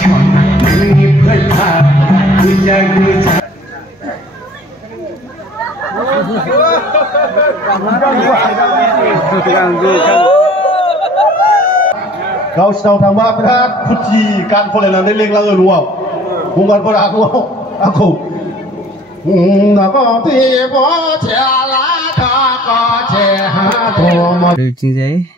Gausau tambah berat puji kan boleh nanti lek lagu luar bukan pada aku nak tiba jalan tak jahat Bincang saya,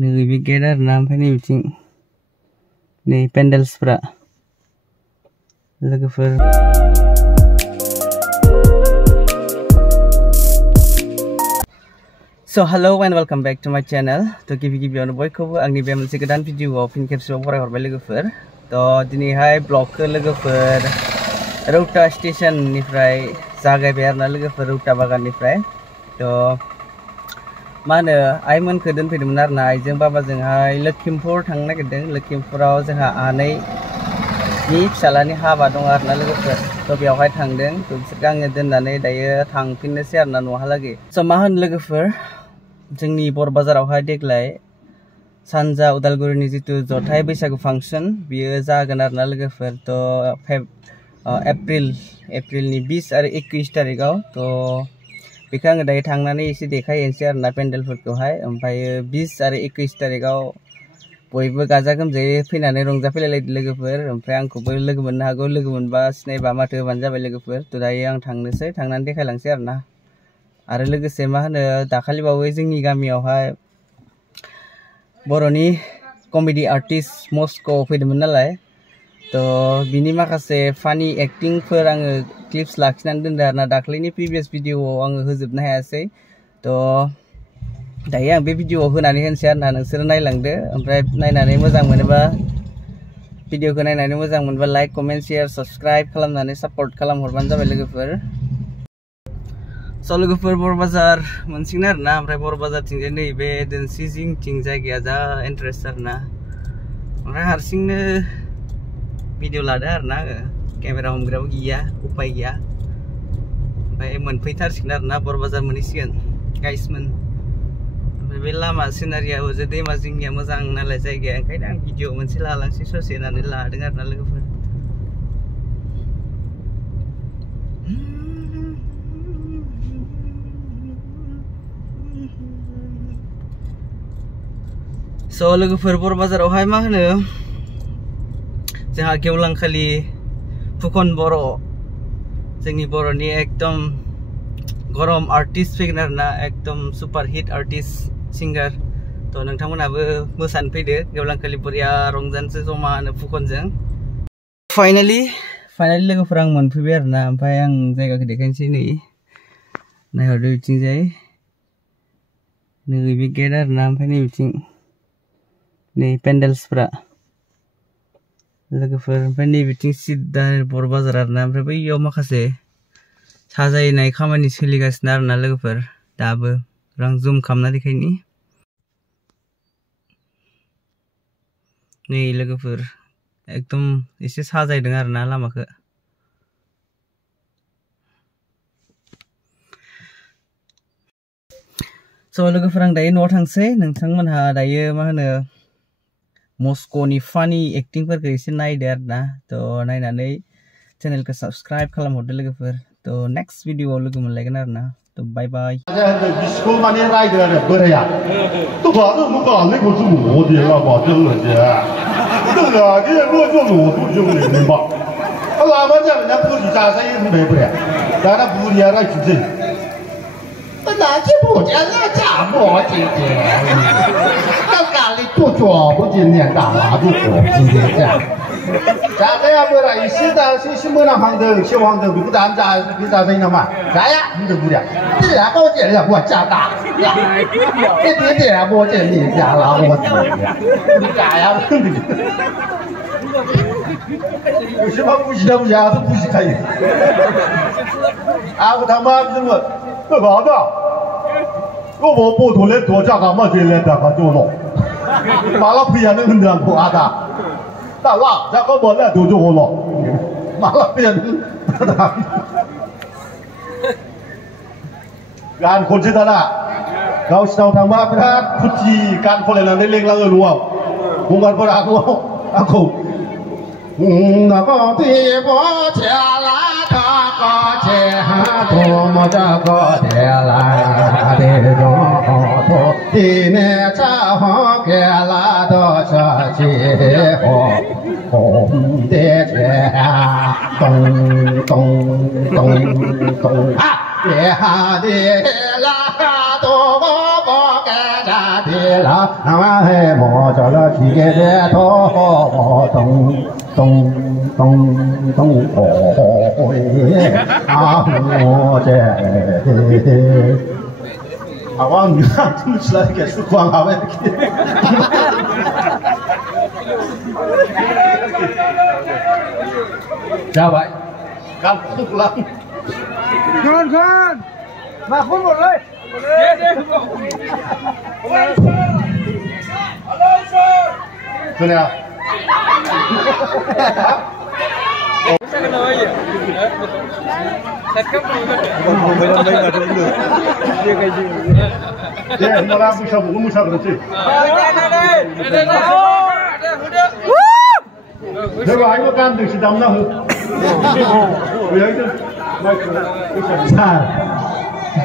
ni bikin nama ni bincang, ni pendel spray, lagi fer. So hello and welcome back to my channel. To give you on boy cover, angni be moनसे गोदान भिडिअ आव फिन खेबसेबाव फराय हरबाय लोगोफोर. तो दिनैहाय ब्लगखौ लोगोफोर रौता स्टेशन निफ्राय जागायबाय आरोना लोगोफोर रौता बागाननिफ्राय. तो मा होनो आइमोनखौ दोनफैदोंमोन आरोना आइजों बाबाजोंहाय लखिमपुर थांनो नागिरदों. लखिमपुराव जोंहा आनैनि फिसालानि हाबा दं आरोना लोगोफोर. तो बेयावहाय थांदों. तो बिसोरखौ आङो दोननानै दायो थांफिननोसै आरोना न'हालागै. स' मा होनो लोगोफोर जोंनि बर बाजारावहाय देग्लाय सानजा उदालगुरिनि जितु जथाय बैसागु फांसन बियो जागोन आरोना लोगोफोर. तो एप्रिलनि 20 आरो 21 तारिखाव. तो बेखौ आङो दायो थांनानै एसे देखायहैनोसै आरोना पेन्डेलफोरखौहाय. ओमफ्राय 20 आरो 21 तारिखाव बयबो गाजा गोमजायै फैनानै रंजाफैलायलायदो लोगोफोर. ओमफ्राय आंखौबो लोगो मोननो हागौ. लोगो मोनबा सिनायबा माथो होबानो जाबाय लोगोफोर. तो दायो आं थांनोसै थांनानै देखायलांसै आरोना. आरो लोगोसे मा होनो दाखालि बावै जोंनि गामियावहाय बर'नि कमेडि आर्टिस्ट मस्क' फैदोंमोन नालाय. तो बिनि माखासे फानि एक्टिंफोर आङो क्लिप्स लाखिनानै दोनदों आरोना. दाख्लैनि प्रिभियास भिडिअआव आङो होजोबनो हायासै. तो दायो आं बे भिडिअआव होनानै होनोसै आरोना. नोंसोरो नायलांदो. ओमफ्राय नायनानै मोजां मोनोबा भिडिअखौ नायनानै मोजां मोनोबा लाइक कमेन्ट शेयार साबस्क्राइब खालामनानै सापर्ट खालामहरबानो जाबाय लोगोफोर. स' लोगोफोर बर बाजार मोनसिगोन आरोना. ओमफ्राय बर बाजारथिंजाय नैबे दोनसि जिंथिं जायगाया जा इन्टारेस्ट आरोना. ओमफ्राय हारसिंनो भिडिअ लादो आरोना आङो. केमेरा हमग्राबो गैया उपाय गैया. ओमफ्राय मोनफैथारसिगोन आरोना बर बाजार मोनहैसिगोन गाइसमोन. ओमफ्राय बे लामा सिनारिया ओजो दैमा जिंनिया मोजां नालाय जायगाया. ओंखायनो आं भिडिअ मोनसे लालांसै ससे होननानै लादों आरोना लोगोफोर. स' लोगोफोर बर बाजारावहाय मा होनो जोंहा गेवलांखालि फुकन बर' जोंनि बर'नि एकदम गरम आर्टिस्ट फैगोन आरोना. एकदम सुपार हिट आर्टिस्ट सिंगार. तो नोंथांमोनाबो मोसानो फैदो गेवलांखालि बरिया रंजानोसै जमानो फुकनजों. फाइनालि लोगोफोर आं मोनफैबाय आरोना. ओमफ्राय आं जायगाखौ देखायनोसै. नै नायहरदो बिथिंजाय नैबे गेट आरोना. ओमफ्राय नै बिथिं नै पेन्डेल्सफ्रा लोगोफोर. ओमफ्राय नै बिथिं सिदा बर बाजार आरोना. ओमफ्राय बैयाव माखासे साजायनाय खामानि सोलिगासिनो आरोना लोगोफोर दाबो. आं जुम खालामना देखायनि. नै लोगोफोर एकदम एसे साजायदों आरोना लामाखौ. स' लोगोफोर आं दायो न'आव थांसै. नोंथांमोनहा दायो मा होनो मस्क'नि फानि एक्टिंफोरखौ एसे नायदो आरोना. तो नायनानै चेनेलखौ साबस्क्राइब खालामहरदो लोगोफोर. तो नेक्स्ट भिडिअआव लोगो मोनलायगोन आरोना. तो बाय बाय. बिसोरखौ माने रायदो आरो बोराया. तो把这么干那个是我的了吧，真的是。这个你也不做我不用的明白。他老板家人家不许加生意是没不了，但他不的来去挣。本来就不讲那家伙今天，刚刚的做做不今天干嘛就我今天这样。咱这样不来，现在是么那行头，小行头不咱家比咱生意了嘛？啥呀？你都不了，这两包钱了我加大，这点点我这你家了我自己，你干呀？有什么不行的不行，都不行可以。啊，我他妈什么不搞的，我不同的多家干嘛这来的可做了，马拉不也能很难过啊的。大浪，咱搞不来都做好了，马拉变การคนชื่อตาละเราชาวทางบ้านพระพุทธีการคนเหล่านั้นเล็กๆแล้วรัวบุญกันพระ口。那个地不前来，他个前多么这个前来的中途，一年这红给了多少气红的钱，咚咚咚咚啊！别哈的啦，多我不给家的啦，那还莫着了几个头咚。咚咚咚哦耶！啊我这，啊我女儿这么起来给是光啊喂！加ไปการคุกลังขึ้นมาคุ้มหมดเลยคือเนี่ย네, 뭐라 무시하고 무시하 그렇지. 내가 아이고 깐 듯이 담나무. 왜 여기 마이크. 자,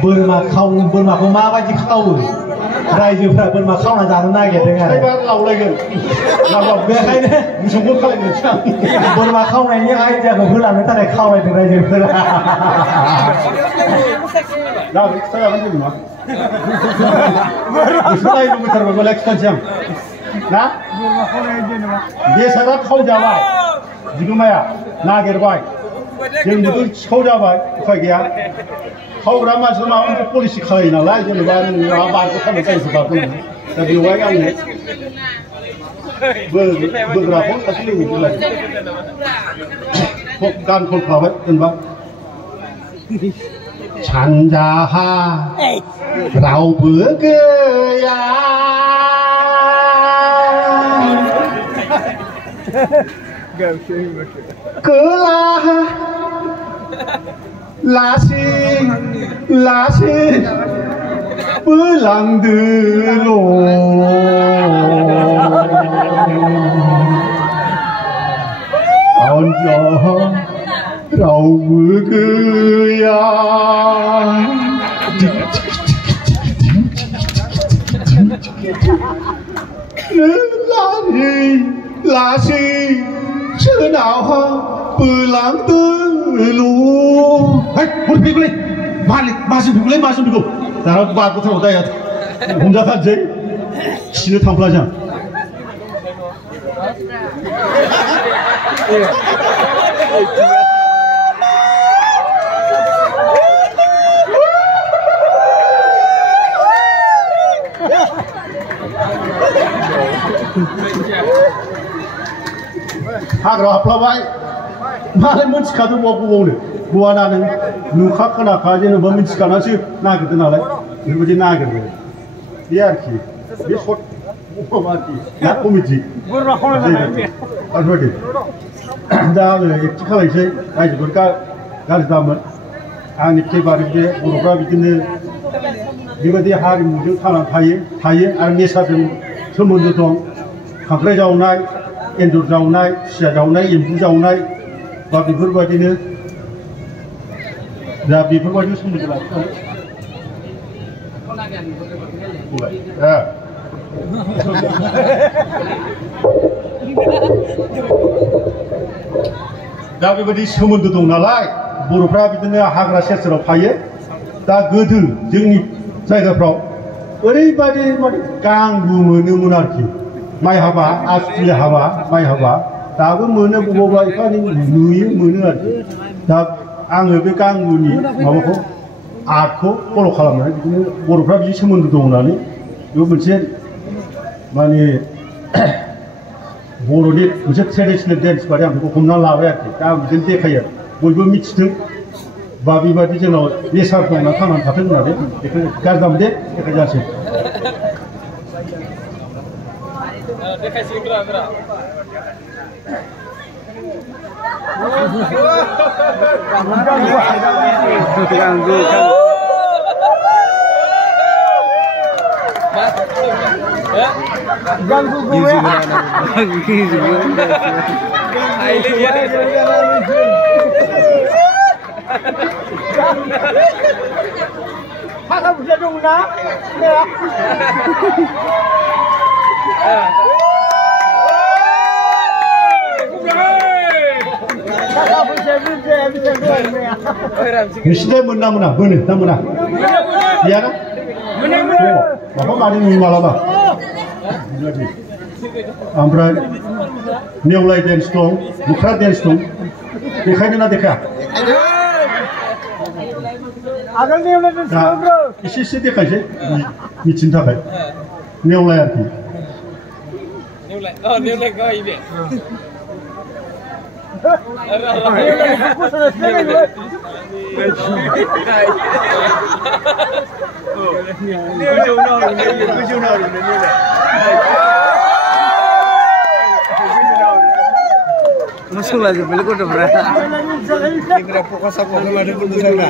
burma khâu burma không ma bao nhiêu khâu đây chưa phải burma khâu là dạng này kìa thế này. Cái bác lầu lên kìa. Làm bọc về hay đấy. Musuh khâu này sao? Burma khâu này như ai giờ cũng cứ làm người ta này khâu này từ đây chưa phải. Nào, saya akan jadi mah. Musuh lain itu terbaik boleh extension. Nah, dia syarat khâu jawab. Jika maya, nager baik. Yang itu khâu jawab, apa dia? Khâu ramai semua untuk polisi kali nalai, jadi bahan rabar itu kan itu sebab itu. Tapi orang yang ini beberapa kasih ini juga. Kan khâu kau itu apa? ฉันจะหาเราเบื่อเกยาเกลาชีปื้อหลังดื้อโลเอาจอเราเบื่อเกยาลาชีชื่อหนาวฮะปืนหลังตื้อลูเฮ้ยพูดผิดเลยมาสิผิดเลยแต่เราบ้าก็ทำได้อะผมจะทำเจ๊ชีวิตทำพลาดจังหากเราพลาดไว้มาเลยมันสกัดตัวกูเลยบัวนั่นลูกข้าขนาดข้าเจนมันสกัดนั่นสิน่าเกิดนั่นแหละนี่มันจะน่าเกิดเลยเดี๋ยวขี้เดี๋ยวสดบัวมาทีนักกุมิจิบัวเราคนละแบบนี้อันนี้ได้เลยที่เขาเลยใช่ไอ้จุดการทำมันอันนี้ที่บาริเดบุรุษราบิจินเนี่ยดีกว่าที่หาริมุจท่านันไทยอันนี้สัตว์สมุนไพรตรงขับไล่เจ้านายเอ็นดูเจ้านายเสียเจ้านายอิมพูเจ้านายบาบิบุรุษราบิจินเนี่ย자, 비프가 주시면 되라. 예. दा बेबायदि सोमोन्दो दं नालाय बर'फ्रा बिदिनो हाग्रा सेर-सेराव थायो दा गोदो जोंनि जायगाफ्राव ओरैबायदि माने गांबो मोनोमोन आरोखि माइ हाबा आसुथुलि हाबा माइ हाबा दाबो मोनो बबावबा एफा नुयो मोनो आरोखि दा आङो बे गांबुनि माबाखौ आर्टखौ फल' खालामनानै बिदिनो बर'फ्रा बिदि सोमोन्दो दं होननानै बेयाव मोनसे माने बर'नि मोनसे ट्रेडिसनेल डेन्स बादि आं बेखौ हमनानै लाबाय आरोखि दा आं बिदिनो देखायो बयबो मिथिथों बा बेबादि जोंनाव नेचार दं होनना थांनानै थाथों होननानै बेखौ गाज्रि दाम दे देखायजासै Nisinya mana bener, mana? Iya kan? Bapak mari nih malam ah. Ompray, neulai dance dong, bukan dance dong. Dekanya na dekha. Agak neulai dance dong bro. Isi dekha sih, micin tak? Neulai arti. Neulai kau ini. Masuk lagi, beli kau udah Kira fokus apa kalau ada pun sana.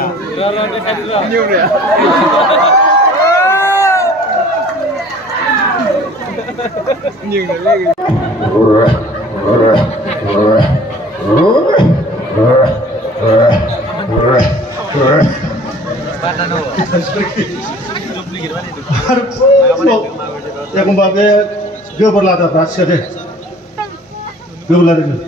Ya kembali ke berlada berasa deh. Ke berlada deh.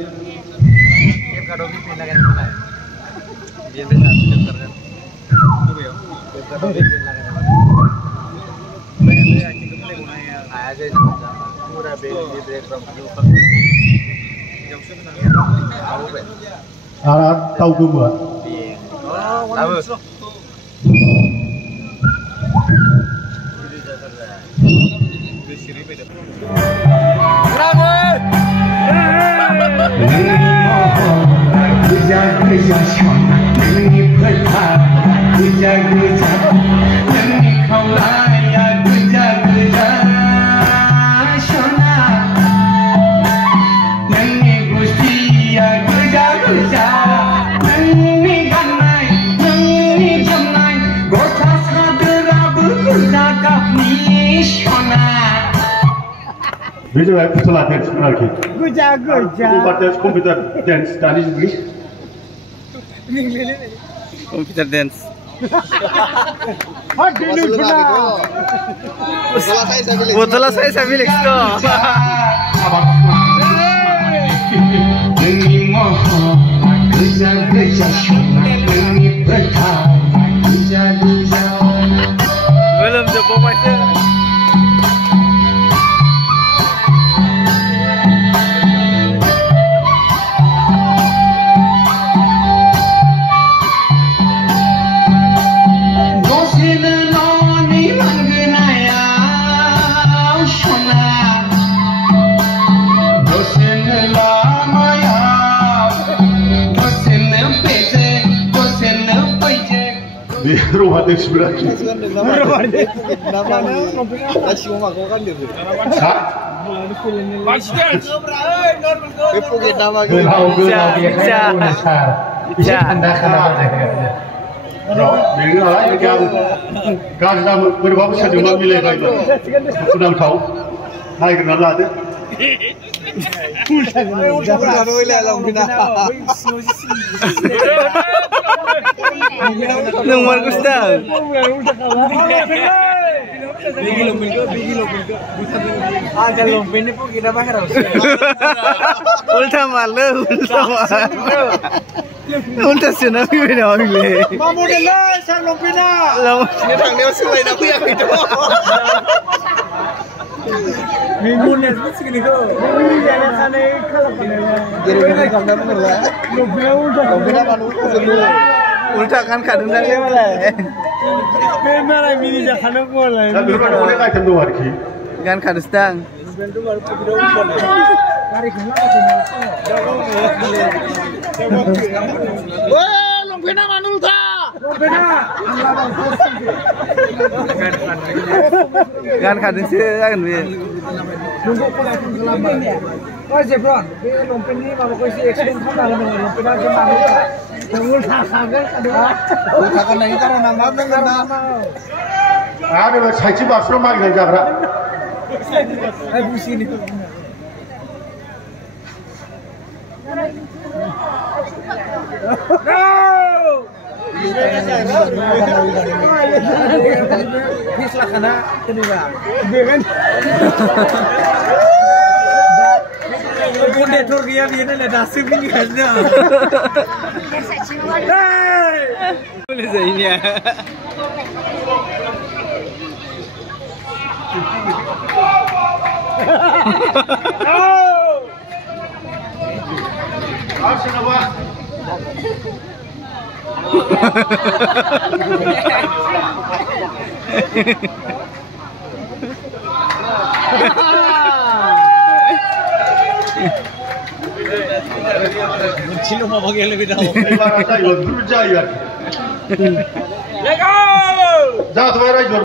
Arah tahu ke buat. Video है पुतला dance lagi. Guja. Bukan dance komputer dance tadi juga. komputer dance. Botola saya bilik to. Belum jumpa masih. Di rumah dance berarti. Nomor Gustav. Ulta malu, ulta sunnah भी बना मिले। Mamu dela, saya lompina. Ini thằng đeo xương này nó quy ác itu. Minggu ni segini ko. Minggu jalan sana kalau mana. Jadi kamera bener lah. Lompina manu dulu. Ulta kan kadang lagi malah. Kamera mini jalan ko lah. Tapi rumah boleh kaya tentu hari. Kan kadang. Wah, lompina manul ta. Lompina. Kan kadang sih kan dia. Nunggu pulang selamat. Oh, Jebron, ini lompin ni kalau kau si accident pun dalam lompina ke mana? Tunggu tak kaget ada. Usahakan lagi karena nama. आरो साइथि बारस'ल' मागिनाय जाग्रा बुजिनि Pislakana kenuga. Dengan Konditor dia biar ada dasar ini ada. Boleh ini ya. Cilo mau bagi lebih dahulu. Ibarat saya berjaya. Lego. Jangan sampai